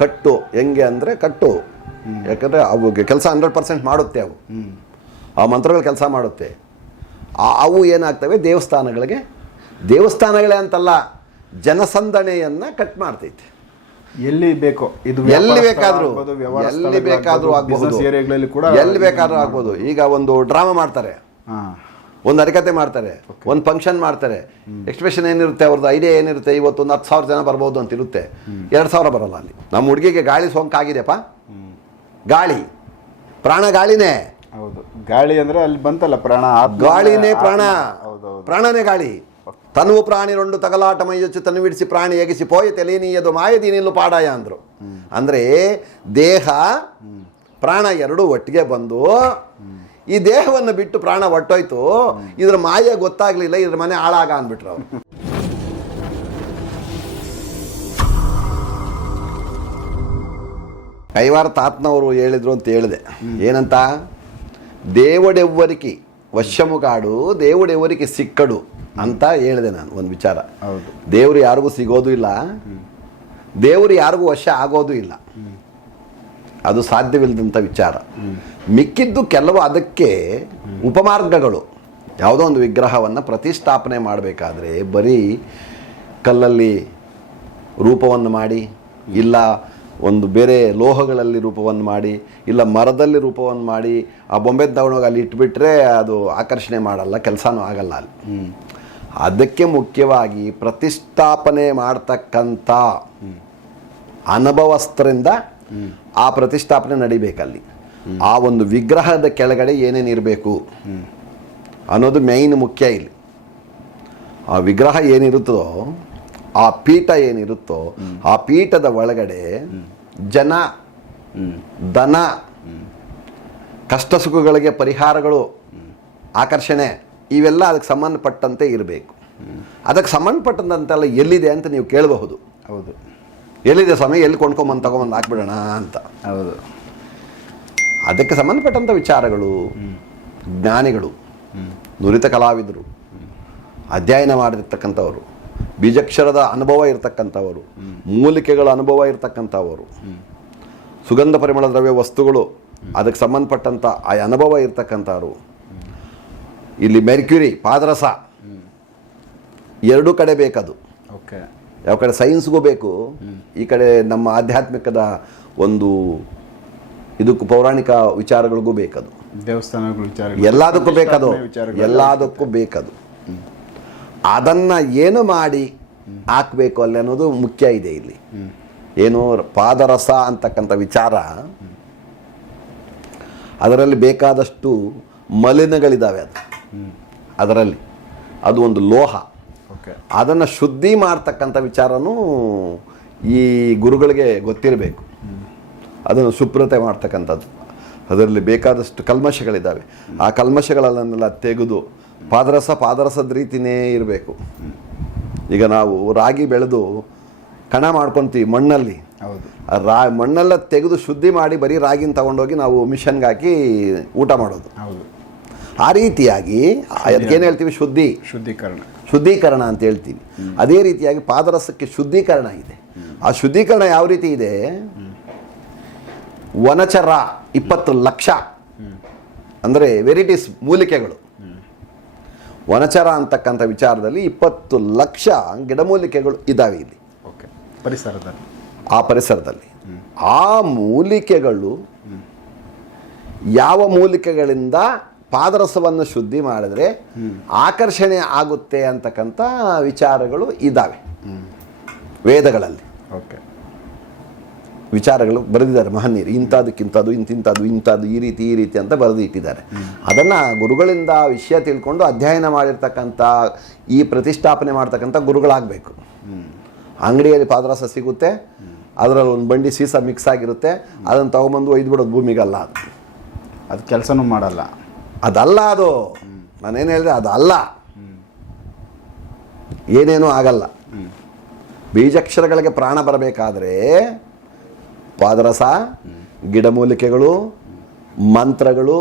ಕಟ್ಟು ಹೆಂಗೆ ಅಂದರೆ ಕಟ್ಟು, ಯಾಕಂದರೆ ಅವು ಕೆಲಸ 100% ಮಾಡುತ್ತೆ. ಅವು ಆ ಮಂತ್ರಗಳು ಕೆಲಸ ಮಾಡುತ್ತೆ. ಅವು ಏನಾಗ್ತವೆ, ದೇವಸ್ಥಾನಗಳೇ ಅಂತಲ್ಲ, ಜನಸಂದಣೆಯನ್ನು ಕಟ್ ಮಾಡ್ತೈತೆ. ಎಲ್ಲಿ ಬೇಕೋ ಇದು ಎಲ್ಲಿ ಬೇಕಾದರೂ ಆಗ್ಬಹುದು, ಎಲ್ಲಿ ಬೇಕಾದ್ರೂ ಆಗ್ಬೋದು. ಈಗ ಒಂದು ಡ್ರಾಮಾ ಮಾಡ್ತಾರೆ, ಒಂದು ಹರಿಕತೆ ಮಾಡ್ತಾರೆ, ಒಂದು ಫಂಕ್ಷನ್ ಮಾಡ್ತಾರೆ. ಎಕ್ಸ್ಪ್ರೆಷನ್ ಏನಿರುತ್ತೆ, ಅವ್ರದ್ದು ಐಡಿಯಾ ಏನಿರುತ್ತೆ, ಇವತ್ತು ಒಂದು 10,000 ಜನ ಬರ್ಬೋದು ಅಂತ ಇರುತ್ತೆ. 2,000 ಬರೋಲ್ಲ. ಅಲ್ಲಿ ನಮ್ಮ ಹುಡುಗಿಗೆ ಗಾಳಿ ಸೋಂಕಾಗಿದೆಯಪ್ಪ, ಗಾಳಿ ಪ್ರಾಣ, ಗಾಳಿನೇ. ಹೌದು, ಗಾಳಿ ಅಂದ್ರೆ ಅಲ್ಲಿ ಬಂತಲ್ಲ ಪ್ರಾಣ, ಗಾಳಿನೇ ಪ್ರಾಣ, ಪ್ರಾಣನೇ ಗಾಳಿ. ತನುವು ಪ್ರಾಣಿ ರೊಂಡು ತಗಲಾಟ ಮೈಯೊಚ್ಚು ತನು ಬಿಡಿಸಿ ಪ್ರಾಣಿ ಎಗಿಸಿ ಪೋಯ ತೆಲೇನೀಯದು ಮಾಯದಿ ನಿಲ್ಲು ಪಾಡಾಯ ಅಂದರು. ಅಂದರೆ ದೇಹ ಪ್ರಾಣ ಎರಡೂ ಒಟ್ಟಿಗೆ ಬಂದು ಈ ದೇಹವನ್ನು ಬಿಟ್ಟು ಪ್ರಾಣ ಹೊಟ್ಟೋಯ್ತು. ಇದ್ರ ಮಾಯ ಗೊತ್ತಾಗ್ಲಿಲ್ಲ, ಇದ್ರ ಮನೆ ಹಾಳಾಗ ಅಂದ್ಬಿಟ್ರು ಅವರು. ಕೈವಾರ ತಾತನವರು ಹೇಳಿದ್ರು ಅಂತ ಹೇಳಿದೆ. ಏನಂತ, దేవుడెవ్వరికి వశముగాడు దేవుడెవ్వరికి ಸಿಕ್ಕಡು ಅಂತ ಹೇಳಿದೆ ನಾನು. ಒಂದು ವಿಚಾರ, ದೇವರು ಯಾರಿಗೂ ಸಿಗೋದು ಇಲ್ಲ, ದೇವರು ಯಾರಿಗೂ ವಶ ಆಗೋದು ಇಲ್ಲ, ಅದು ಸಾಧ್ಯವಿಲ್ಲದಂಥ ವಿಚಾರ. ಮಿಕ್ಕಿದ್ದು ಕೆಲವು ಅದಕ್ಕೆ ಉಪಮಾರ್ಗಗಳು. ಯಾವುದೋ ಒಂದು ವಿಗ್ರಹವನ್ನು ಪ್ರತಿಷ್ಠಾಪನೆ ಮಾಡಬೇಕಾದ್ರೆ ಬರೀ ಕಲ್ಲಲ್ಲಿ ರೂಪವನ್ನು ಮಾಡಿ, ಇಲ್ಲ ಒಂದು ಬೇರೆ ಲೋಹಗಳಲ್ಲಿ ರೂಪವನ್ನು ಮಾಡಿ, ಇಲ್ಲ ಮರದಲ್ಲಿ ರೂಪವನ್ನು ಮಾಡಿ ಆ ಬೊಂಬೆ ತಗೊಂಡೋಗಿ ಅಲ್ಲಿ ಇಟ್ಬಿಟ್ರೆ ಅದು ಆಕರ್ಷಣೆ ಮಾಡಲ್ಲ, ಕೆಲಸನೂ ಆಗಲ್ಲ ಅಲ್ಲಿ. ಅದಕ್ಕೆ ಮುಖ್ಯವಾಗಿ ಪ್ರತಿಷ್ಠಾಪನೆ ಮಾಡ್ತಕ್ಕಂಥ ಅನುಭವಸ್ಥರಿಂದ ಆ ಪ್ರತಿಷ್ಠಾಪನೆ ನಡಿಬೇಕಲ್ಲಿ. ಆ ಒಂದು ವಿಗ್ರಹದ ಕೆಳಗಡೆ ಏನೇನಿರಬೇಕು ಅನ್ನೋದು ಮೇಯ್ನ್ ಮುಖ್ಯ ಇಲ್ಲಿ. ಆ ವಿಗ್ರಹ ಏನಿರುತ್ತೋ, ಆ ಪೀಠ ಏನಿರುತ್ತೋ, ಆ ಪೀಠದ ಒಳಗಡೆ ಜನ, ದನ, ಕಷ್ಟ ಸುಖಗಳಿಗೆ ಪರಿಹಾರಗಳು, ಆಕರ್ಷಣೆ, ಇವೆಲ್ಲ ಅದಕ್ಕೆ ಸಂಬಂಧಪಟ್ಟಂತೆ ಇರಬೇಕು. ಅದಕ್ಕೆ ಸಂಬಂಧಪಟ್ಟಂತೆಲ್ಲ ಎಲ್ಲಿದೆ ಅಂತ ನೀವು ಕೇಳಬಹುದು. ಹೌದು, ಎಲ್ಲಿದೆ ಸ್ವಾಮಿ, ಎಲ್ಲಿ ಕೊಂಡ್ಕೊಂಬಂದು ತಗೊಂಬಂದು ಹಾಕ್ಬಿಡೋಣ ಅಂತ. ಹೌದು, ಅದಕ್ಕೆ ಸಂಬಂಧಪಟ್ಟಂಥ ವಿಚಾರಗಳು ಜ್ಞಾನಿಗಳು, ನುರಿತ ಕಲಾವಿದರು, ಅಧ್ಯಯನ ಮಾಡಿರ್ತಕ್ಕಂಥವರು, ಬೀಜಾಕ್ಷರದ ಅನುಭವ ಇರತಕ್ಕಂಥವರು, ಮೂಲಿಕೆಗಳ ಅನುಭವ ಇರತಕ್ಕಂಥವರು, ಸುಗಂಧ ಪರಿಮಳ ದ್ರವ್ಯ ವಸ್ತುಗಳು ಅದಕ್ಕೆ ಸಂಬಂಧಪಟ್ಟಂಥ ಆ ಅನುಭವ ಇರತಕ್ಕಂಥವ್ರು. ಇಲ್ಲಿ ಮೆರ್ಕ್ಯುರಿ, ಪಾದರಸ ಎರಡೂ ಕಡೆ ಬೇಕದು. ಯಾವ ಕಡೆ ಸೈನ್ಸ್ಗೂ ಬೇಕು, ಈ ಕಡೆ ನಮ್ಮ ಆಧ್ಯಾತ್ಮಿಕದ ಒಂದು ಇದಕ್ಕೂ ಪೌರಾಣಿಕ ವಿಚಾರಗಳಿಗೂ ಬೇಕದು, ದೇವಸ್ಥಾನಗಳ ವಿಚಾರ, ಎಲ್ಲದಕ್ಕೂ ಬೇಕದು, ಎಲ್ಲದಕ್ಕೂ ಬೇಕದು. ಅದನ್ನು ಏನು ಮಾಡಿ ಹಾಕಬೇಕು ಅಲ್ಲಿ ಅನ್ನೋದು ಮುಖ್ಯ ಇದೆ ಇಲ್ಲಿ. ಏನು ಪಾದರಸ ಅಂತಕ್ಕಂಥ ವಿಚಾರ, ಅದರಲ್ಲಿ ಬೇಕಾದಷ್ಟು ಮಲಿನಗಳಿದ್ದಾವೆ. ಅದರಲ್ಲಿ ಅದು ಒಂದು ಲೋಹ, ಅದನ್ನು ಶುದ್ಧಿ ಮಾಡ್ತಕ್ಕಂಥ ವಿಚಾರನೂ ಈ ಗುರುಗಳಿಗೆ ಗೊತ್ತಿರಬೇಕು. ಅದನ್ನು ಶುಭ್ರತೆ ಮಾಡ್ತಕ್ಕಂಥದ್ದು, ಅದರಲ್ಲಿ ಬೇಕಾದಷ್ಟು ಕಲ್ಮಶಗಳಿದ್ದಾವೆ. ಆ ಕಲ್ಮಶಗಳನ್ನೆಲ್ಲ ತೆಗೆದು ಪಾದರಸದ ರೀತಿಯೇ ಇರಬೇಕು. ಈಗ ನಾವು ರಾಗಿ ಬೆಳೆದು ಕಣ ಮಾಡ್ಕೊತೀವಿ ಮಣ್ಣಲ್ಲಿ, ಮಣ್ಣೆಲ್ಲ ತೆಗೆದು ಶುದ್ಧಿ ಮಾಡಿ ಬರೀ ರಾಗಿನ ತಗೊಂಡೋಗಿ ನಾವು ಮಿಷನ್ಗೆ ಹಾಕಿ ಊಟ ಮಾಡೋದು. ಆ ರೀತಿಯಾಗಿ ಅದಕ್ಕೇನು ಹೇಳ್ತೀವಿ, ಶುದ್ಧೀಕರಣ ಅಂತ ಹೇಳ್ತೀವಿ. ಅದೇ ರೀತಿಯಾಗಿ ಪಾದರಸಕ್ಕೆ ಶುದ್ಧೀಕರಣ ಇದೆ. ಆ ಶುದ್ಧೀಕರಣ ಯಾವ ರೀತಿ ಇದೆ, ವನಚರ 20 ಲಕ್ಷ ಅಂದರೆ ವೆರೈಟೀಸ್ ಮೂಲಿಕೆಗಳು. ವನಚರ ಅಂತಕ್ಕಂಥ ವಿಚಾರದಲ್ಲಿ 20 ಲಕ್ಷ ಗಿಡಮೂಲಿಕೆಗಳು ಇದ್ದಾವೆ ಇಲ್ಲಿ ಆ ಪರಿಸರದಲ್ಲಿ. ಆ ಮೂಲಿಕೆಗಳು ಯಾವ ಮೂಲಿಕೆಗಳಿಂದ ಪಾದರಸವನ್ನು ಶುದ್ಧಿ ಮಾಡಿದ್ರೆ ಆಕರ್ಷಣೆ ಆಗುತ್ತೆ ಅಂತಕ್ಕಂಥ ವಿಚಾರಗಳು ಇದ್ದಾವೆ ವೇದಗಳಲ್ಲಿ. ವಿಚಾರಗಳು ಬರೆದಿದ್ದಾರೆ ಮಹನೀಯರು, ಇಂಥದಕ್ಕಿಂಥದ್ದು ಇಂಥದ್ದು ಈ ರೀತಿ ಅಂತ ಬರೆದು ಇಟ್ಟಿದ್ದಾರೆ. ಅದನ್ನು ಗುರುಗಳಿಂದ ವಿಷಯ ತಿಳ್ಕೊಂಡು ಅಧ್ಯಯನ ಮಾಡಿರ್ತಕ್ಕಂಥ ಈ ಪ್ರತಿಷ್ಠಾಪನೆ ಮಾಡ್ತಕ್ಕಂಥ ಗುರುಗಳಾಗಬೇಕು. ಅಂಗಡಿಯಲ್ಲಿ ಪಾದರಸ ಸಿಗುತ್ತೆ, ಅದರಲ್ಲಿ ಒಂದು ಬಂಡಿ ಸೀಸ ಮಿಕ್ಸ್ ಆಗಿರುತ್ತೆ, ಅದನ್ನು ತೊಗೊಂಬಂದು ಒಯ್ದು ಬಿಡೋದು ಭೂಮಿಗಲ್ಲ. ಅದು ಕೆಲಸನೂ ಮಾಡಲ್ಲ, ಅದಲ್ಲ ಅದು. ನಾನೇನು ಹೇಳಿದೆ, ಅದಲ್ಲ, ಏನೇನೂ ಆಗಲ್ಲ. ಬೀಜಾಕ್ಷರಗಳಿಗೆ ಪ್ರಾಣ ಬರಬೇಕಾದ್ರೆ ಪಾದರಸ, ಗಿಡಮೂಲಿಕೆಗಳು, ಮಂತ್ರಗಳು,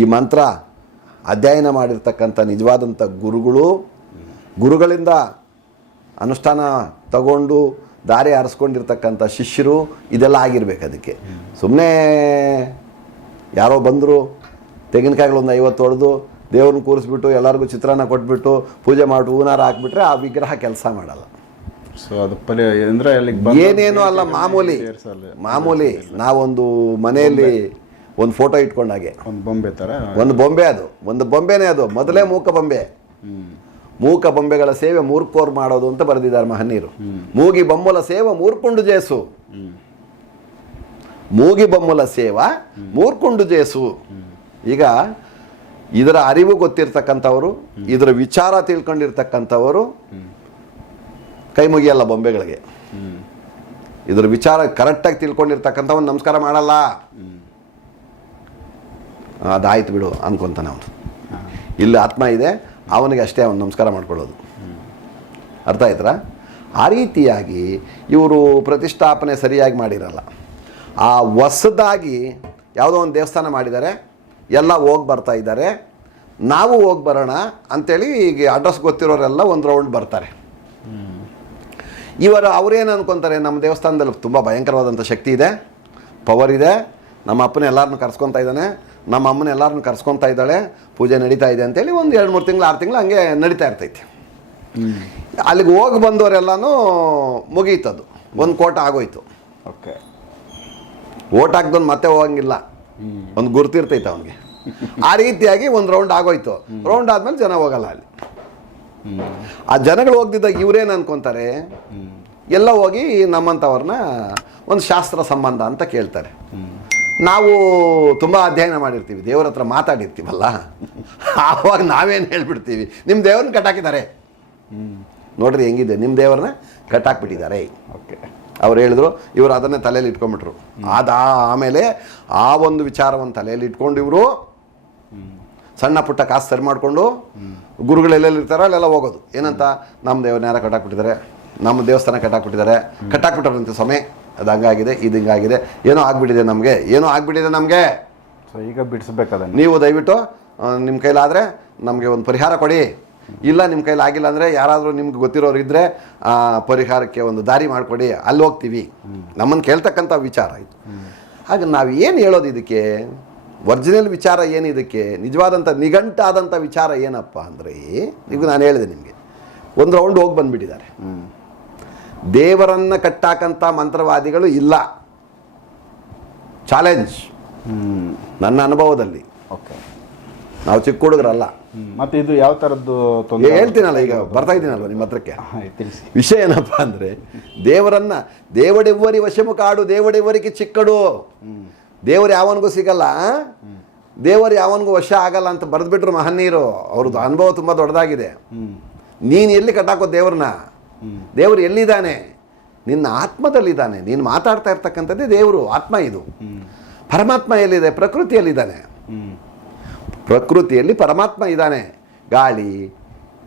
ಈ ಮಂತ್ರ ಅಧ್ಯಯನ ಮಾಡಿರ್ತಕ್ಕಂಥ ನಿಜವಾದಂಥ ಗುರುಗಳಿಂದ ಅನುಷ್ಠಾನ ತಗೊಂಡು ದಾರಿ ಆರಿಸ್ಕೊಂಡಿರ್ತಕ್ಕಂಥ ಶಿಷ್ಯರು ಇದೆಲ್ಲ ಆಗಿರ್ಬೇಕು. ಅದಕ್ಕೆ ಸುಮ್ಮನೆ ಯಾರೋ ಬಂದರು ತೆಂಗಿನಕಾಯಿಗಳು ಒಂದು 50 ಹೊಡೆದು ದೇವ್ರನ್ನ ಕೂರಿಸ್ಬಿಟ್ಟು ಎಲ್ಲರಿಗೂ ಚಿತ್ರಾನ್ನ ಕೊಟ್ಬಿಟ್ಟು ಪೂಜೆ ಮಾಡಿ ಹೂನಾರ ಹಾಕ್ಬಿಟ್ರೆ ಆ ವಿಗ್ರಹ ಕೆಲಸ ಮಾಡಲ್ಲ. ಸೊ ಅದು ಅಂದರೆ ಏನೇನು ಅಲ್ಲ, ಮಾಮೂಲಿ ನಾವೊಂದು ಮನೆಯಲ್ಲಿ ಒಂದು ಫೋಟೋ ಇಟ್ಕೊಂಡಾಗೆ ಒಂದು ಬೊಂಬೆ ಥರ ಒಂದು ಬೊಂಬೆ, ಅದು ಒಂದು ಬೊಂಬೆನೇ, ಅದು ಮೊದಲೇ ಮೂಕ ಬೊಂಬೆ. ಮೂಕ ಬೊಂಬೆಗಳ ಸೇವೆ ಮೂರ್ಖೋರ್ ಮಾಡೋದು ಅಂತ ಬರೆದಿದ್ದಾರೆ ಮಹನೀಯರು. ಮೂಗಿ ಬೊಮ್ಮಲ ಸೇವ ಮೂರ್ಕೊಂಡು ಜೇಸು, ಮೂಗಿ ಬೊಮ್ಮಲ ಸೇವ ಮೂರ್ಕೊಂಡು ಜೇಸು. ಈಗ ಇದರ ಅರಿವು ಗೊತ್ತಿರ್ತಕ್ಕಂಥವರು, ಇದರ ವಿಚಾರ ತಿಳ್ಕೊಂಡಿರ್ತಕ್ಕಂಥವರು ಕೈ ಮುಗಿಯಲ್ಲ ಬೊಂಬೆಗಳಿಗೆ. ಇದರ ವಿಚಾರ ಕರೆಕ್ಟಾಗಿ ತಿಳ್ಕೊಂಡಿರ್ತಕ್ಕಂಥವನು ನಮಸ್ಕಾರ ಮಾಡಲ್ಲ. ಅದಾಯ್ತು ಬಿಡು ಅನ್ಕೊಂತಾನೆ ಅವನು. ಇಲ್ಲಿ ಆತ್ಮ ಇದೆ, ಅವನಿಗೆ ಅಷ್ಟೇ ಅವನು ನಮಸ್ಕಾರ ಮಾಡ್ಕೊಳ್ಳೋದು. ಅರ್ಥ ಆಯ್ತರ? ಆ ರೀತಿಯಾಗಿ ಇವರು ಪ್ರತಿಷ್ಠಾಪನೆ ಸರಿಯಾಗಿ ಮಾಡಿರಲ್ಲ. ಆ ಹೊಸದಾಗಿ ಯಾವುದೋ ಒಂದು ದೇವಸ್ಥಾನ ಮಾಡಿದ್ದಾರೆ, ಎಲ್ಲ ಹೋಗಿ ಬರ್ತಾ ಇದ್ದಾರೆ. ನಾವು ಹೋಗಿ ಬರೋಣ ಅಂಥೇಳಿ ಈಗ ಅಡ್ರೆಸ್ ಗೊತ್ತಿರೋರೆಲ್ಲ ಒಂದು ರೌಂಡ್ ಬರ್ತಾರೆ. ಅವ್ರೇನು ಅನ್ಕೊತಾರೆ, ನಮ್ಮ ದೇವಸ್ಥಾನದಲ್ಲಿ ತುಂಬ ಭಯಂಕರವಾದಂಥ ಶಕ್ತಿ ಇದೆ, ಪವರ್ ಇದೆ, ನಮ್ಮ ಅಪ್ಪನ ಎಲ್ಲರನ್ನೂ ಕರ್ಸ್ಕೊತಾ ಇದ್ದಾನೆ, ನಮ್ಮ ಅಮ್ಮನ ಎಲ್ಲರನ್ನೂ ಕರ್ಸ್ಕೊತಾ ಇದ್ದಾಳೆ, ಪೂಜೆ ನಡೀತಾ ಇದೆ ಅಂತೇಳಿ ಒಂದು 2-3 ತಿಂಗಳು 6 ತಿಂಗಳು ಹಂಗೆ ನಡೀತಾ ಇರ್ತೈತಿ. ಅಲ್ಲಿಗೆ ಹೋಗಿ ಬಂದವರೆಲ್ಲನೂ ಮುಗೀತದು, ಒಂದು ಕೋಟ ಆಗೋಯ್ತು. ಓಕೆ, ಓಟ್ ಹಾಕ್ದೊಂದು ಮತ್ತೆ ಹೋಗಂಗಿಲ್ಲ, ಒಂದು ಗುರ್ತಿರ್ತೈತೆ ಅವನಿಗೆ. ಆ ರೀತಿಯಾಗಿ ಒಂದು ರೌಂಡ್ ಆಗೋಯ್ತು. ರೌಂಡ್ ಆದಮೇಲೆ ಜನ ಹೋಗಲ್ಲ ಅಲ್ಲಿ. ಆ ಜನಗಳು ಹೋಗ್ದಿದ್ದಾಗ ಇವ್ರೇನು ಅನ್ಕೊತಾರೆ, ಎಲ್ಲ ಹೋಗಿ ನಮ್ಮಂಥವ್ರನ್ನ ಒಂದು ಶಾಸ್ತ್ರ ಸಂಬಂಧ ಅಂತ ಕೇಳ್ತಾರೆ. ನಾವು ತುಂಬ ಅಧ್ಯಯನ ಮಾಡಿರ್ತೀವಿ, ದೇವ್ರ ಹತ್ರ ಮಾತಾಡಿರ್ತೀವಲ್ಲ, ಆವಾಗ ನಾವೇನು ಹೇಳ್ಬಿಡ್ತೀವಿ, ನಿಮ್ಮ ದೇವ್ರನ್ನ ಕಟ್ಟಾಕಿದ್ದಾರೆ ನೋಡ್ರಿ, ಹೆಂಗಿದೆ ನಿಮ್ಮ ದೇವ್ರನ್ನ ಕಟ್ಟಾಕ್ಬಿಟ್ಟಿದ್ದಾರೆ. ಓಕೆ, ಅವ್ರು ಹೇಳಿದ್ರು, ಇವರು ಅದನ್ನೇ ತಲೆಯಲ್ಲಿ ಇಟ್ಕೊಂಡ್ಬಿಟ್ರು. ಆಮೇಲೆ ಆ ಒಂದು ವಿಚಾರವನ್ನು ತಲೆಯಲ್ಲಿ ಇಟ್ಕೊಂಡು ಇವರು ಸಣ್ಣ ಪುಟ್ಟ ಕಾಸು ಸರಿ ಮಾಡಿಕೊಂಡು ಗುರುಗಳೆಲ್ಲೆಲ್ಲಿ ಇರ್ತಾರೋ ಅಲ್ಲೆಲ್ಲ ಹೋಗೋದು. ಏನಂತ, ನಮ್ಮ ದೇವ್ರನ್ನ ಯಾರ ಕಟ್ಟಾಕ್ಬಿಟ್ಟಿದ್ದಾರೆ, ನಮ್ಮ ದೇವಸ್ಥಾನ ಕಟ್ಟಾಕ್ಬಿಟ್ಟಿದ್ದಾರಂತೆ ಸ್ವಾಮಿ, ಅದು ಹಂಗಾಗಿದೆ, ಇದು ಹಿಂಗಾಗಿದೆ, ಏನೋ ಆಗ್ಬಿಟ್ಟಿದೆ ನಮಗೆ. ಸೊ ಈಗ ಬಿಡಿಸ್ಬೇಕದನ್ನು. ನೀವು ದಯವಿಟ್ಟು ನಿಮ್ಮ ಕೈಲಾದರೆ ನಮಗೆ ಒಂದು ಪರಿಹಾರ ಕೊಡಿ, ಇಲ್ಲ ನಿಮ್ಮ ಕೈಲಿ ಆಗಿಲ್ಲ ಅಂದರೆ ಯಾರಾದರೂ ನಿಮ್ಗೆ ಗೊತ್ತಿರೋರು ಇದ್ದರೆ ಪರಿಹಾರಕ್ಕೆ ಒಂದು ದಾರಿ ಮಾಡಿಕೊಡಿ, ಅಲ್ಲಿ ಹೋಗ್ತೀವಿ. ನಮ್ಮನ್ನು ಕೇಳ್ತಕ್ಕಂಥ ವಿಚಾರ ಇದು. ಹಾಗೆ ನಾವು ಏನು ಹೇಳೋದು ಇದಕ್ಕೆ, ಒರಿಜಿನಲ್ ವಿಚಾರ ಏನು ಇದಕ್ಕೆ, ನಿಜವಾದಂಥ ನಿಘಂಟಾದಂಥ ವಿಚಾರ ಏನಪ್ಪ ಅಂದರೆ, ಈಗ ನಾನು ಹೇಳಿದೆ ನಿಮಗೆ, ಒಂದು ರೌಂಡ್ ಹೋಗಿ ಬಂದುಬಿಟ್ಟಿದ್ದಾರೆ. ದೇವರನ್ನು ಕಟ್ಟಾಕಂಥ ಮಂತ್ರವಾದಿಗಳು ಇಲ್ಲ. ಚಾಲೆಂಜ್ ನನ್ನ ಅನುಭವದಲ್ಲಿ. ಓಕೆ, ನಾವು ಚಿಕ್ಕ ಹುಡುಗರಲ್ಲ. ಮತ್ತು ಇದು ಯಾವ ಥರದ್ದು ಹೇಳ್ತೀನಲ್ಲ, ಈಗ ಬರ್ತಾ ಇದ್ದೀನಲ್ಲ ನಿಮ್ಮ ಹತ್ರಕ್ಕೆ. ತಿಳಿಸಿ. ವಿಷಯ ಏನಪ್ಪ ಅಂದರೆ, ದೇವಡೆವ್ವರಿ ವಶಮು ಕಾಡು, ದೇವಡೆವ್ವರಿಗೆ ಚಿಕ್ಕಡು. ದೇವರು ಯಾವನಿಗೂ ಸಿಗಲ್ಲ, ದೇವರು ಯಾವನಿಗೂ ವಶ ಆಗಲ್ಲ ಅಂತ ಬರೆದ್ಬಿಟ್ರು ಮಹನೀಯರು. ಅವ್ರದ್ದು ಅನುಭವ ತುಂಬ ದೊಡ್ಡದಾಗಿದೆ. ನೀನು ಎಲ್ಲಿ ಕಟ್ಟಾಕೋ ದೇವ್ರನ್ನ? ದೇವರು ಎಲ್ಲಿದ್ದಾನೆ? ನಿನ್ನ ಆತ್ಮದಲ್ಲಿದ್ದಾನೆ. ನೀನು ಮಾತಾಡ್ತಾ ಇರ್ತಕ್ಕಂಥದ್ದೇ ದೇವರು, ಆತ್ಮ ಇದು. ಪರಮಾತ್ಮ ಎಲ್ಲಿದೆ? ಪ್ರಕೃತಿಯಲ್ಲಿದ್ದಾನೆ. ಪ್ರಕೃತಿಯಲ್ಲಿ ಪರಮಾತ್ಮ ಇದ್ದಾನೆ. ಗಾಳಿ,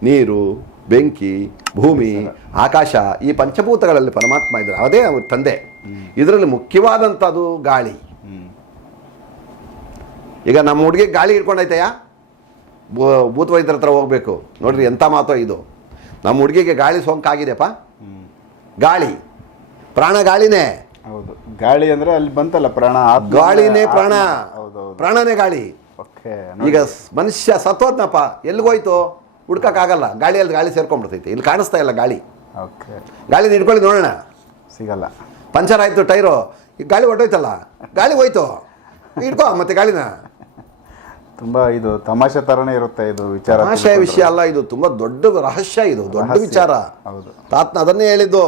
ನೀರು, ಬೆಂಕಿ, ಭೂಮಿ, ಆಕಾಶ, ಈ ಪಂಚಭೂತಗಳಲ್ಲಿ ಪರಮಾತ್ಮ ಇದ್ದಾರೆ. ಅದೇ ಅವ್ರ ತಂದೆ. ಇದರಲ್ಲಿ ಮುಖ್ಯವಾದಂಥದ್ದು ಗಾಳಿ. ಈಗ ನಮ್ಮ ಹುಡುಗಿಗೆ ಗಾಳಿ ಹಿಡ್ಕೊಂಡೈತೆಯಾ? ಭೂತ ವೈದ್ಯರ ಹತ್ರ ಹೋಗ್ಬೇಕು. ನೋಡ್ರಿ ಎಂಥ ಮಾತೋ ಇದು. ನಮ್ಮ ಹುಡುಗಿಗೆ ಗಾಳಿ ಸೋಂಕಾಗಿದೆಪ್ಪ. ಗಾಳಿ, ಪ್ರಾಣ ಗಾಳಿನೇ. ಹೌದು, ಗಾಳಿ ಅಂದರೆ ಅಲ್ಲಿ ಬಂತಲ್ಲ ಪ್ರಾಣ, ಗಾಳಿನೇ ಪ್ರಾಣ, ಪ್ರಾಣನೇ ಗಾಳಿ. ಓಕೆ, ಈಗ ಮನುಷ್ಯ ಸತ್ತೋದ್ನಪ್ಪ, ಎಲ್ಲಿಗೋಯ್ತು ಹುಡ್ಕಕ್ಕಾಗಲ್ಲ, ಗಾಳಿಯಲ್ಲಿ ಗಾಳಿ ಸೇರ್ಕೊಂಡ್ಬಿಡ್ತೈತಿ. ಇಲ್ಲಿ ಕಾಣಿಸ್ತಾ ಇಲ್ಲ ಗಾಳಿ. ಓಕೆ, ಗಾಳಿ ಹಿಡ್ಕೊಳ್ಳಿ ನೋಡೋಣ, ಸಿಗಲ್ಲ. ಪಂಚರ್ ಆಯಿತು ಟೈರು, ಈಗ ಗಾಳಿ ಹೊಟ್ಟೋಯ್ತಲ್ಲ, ಗಾಳಿ ಹೋಯ್ತು, ಹಿಡ್ಕೋ ಮತ್ತೆ ಗಾಳಿನ. ತುಂಬ ಇದು ತಮಾಷೆ ಥರನೇ ಇರುತ್ತೆ ಇದು ವಿಚಾರ. ತಮಾಷೆ ವಿಷಯ ಅಲ್ಲ, ಇದು ತುಂಬ ದೊಡ್ಡ ರಹಸ್ಯ, ಇದು ದೊಡ್ಡ ವಿಚಾರ. ಹೌದು, ತಾತ್ನ ಅದನ್ನೇ ಹೇಳಿದ್ದು.